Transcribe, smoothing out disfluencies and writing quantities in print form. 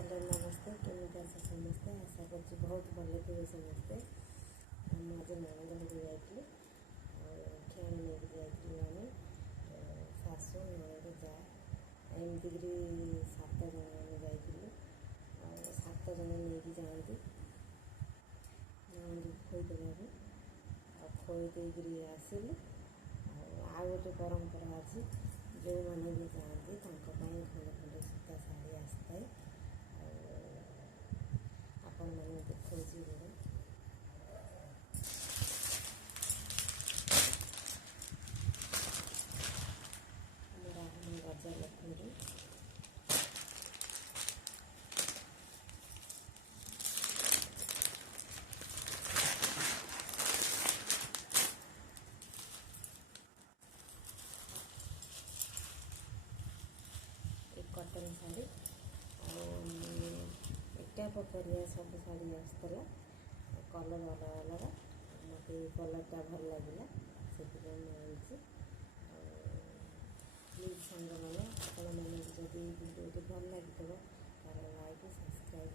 hello नमस्ते केमी आस समस्ते आशा कर बहुत भल थे समस्ते आज नणंद घर जाइए खेण नहीं जाइए आम शाशु नणंद जा एमतीकरी 7 जन आम जाइलु 7 जन नहीं जाती नणंद खोई देवा खोई देकर आसिलु आ गोटे परंपरा अच्छी जो मैंने भी जाती खंडे खंडे सूता शाढ़ी आसता आपण मैंने देखा गजलक्ष्मी कटन शाढ़ी टाइप करिया सब शाढ़ी आसला कलर अलग अलग मत कलरटा भल लगे से प्लीज सांग मैंने आपण मैंने जब वीडियो भल लगी लाइक सब्सक्राइब